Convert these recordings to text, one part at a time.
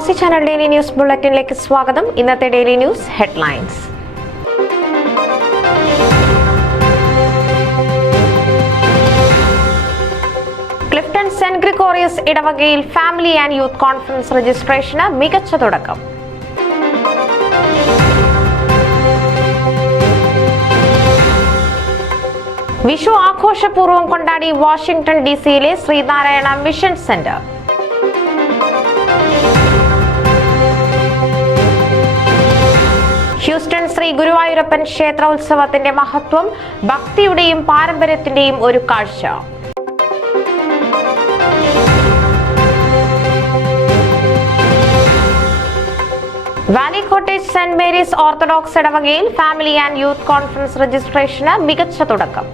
പ്രവാസി channel daily news ബുള്ളറ്റിനിലേക്ക് സ്വാഗതം. ഇന്നത്തെ daily news headlines. Clifton saint Gregorios ഇടവകയിൽ ഫാമിലി ആൻഡ് യൂത്ത് കോൺഫറൻസ് രജിസ്ട്രേഷന് മികച്ച തുടക്കം. വിഷു ആഘോഷപൂർവ്വം കൊണ്ടാടി വാഷിംഗ്ടൺ DC-യിലെ Sreenarayana mission centre. Houston Sree Guruvayurappan ക്ഷേത്രോത്സവത്തിന്റെ മഹത്വം, ഭക്തിയുടെയും പാരമ്പര്യത്തിന്റെയും ഒരു കാഴ്ച. Valley cottage saint Mary's orthodox ഇടവകയിൽ ഫാമിലി ആൻഡ് യൂത്ത് കോൺഫറൻസ് രജിസ്ട്രേഷന് മികച്ച തുടക്കം.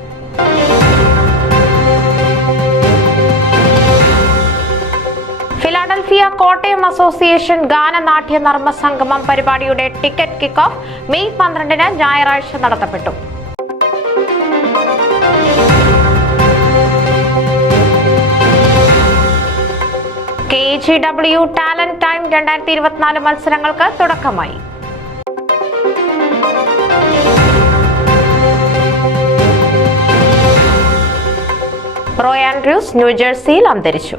ഫിലാഡൽഫിയ കോട്ടയം അസോസിയേഷൻ ഗാനനാട്യ നർമ്മ സംഗമം പരിപാടിയുടെ ടിക്കറ്റ് കിക്ക് ഓഫ് മെയ് 12 ഞായറാഴ്ച നടത്തപ്പെട്ടു. KGW ടാലന്റ് ടൈം 2024 മത്സരങ്ങൾക്ക് തുടക്കമായി. റോയ് ആൻഡ്രൂസ് ന്യൂജേഴ്സിയിൽ അന്തരിച്ചു.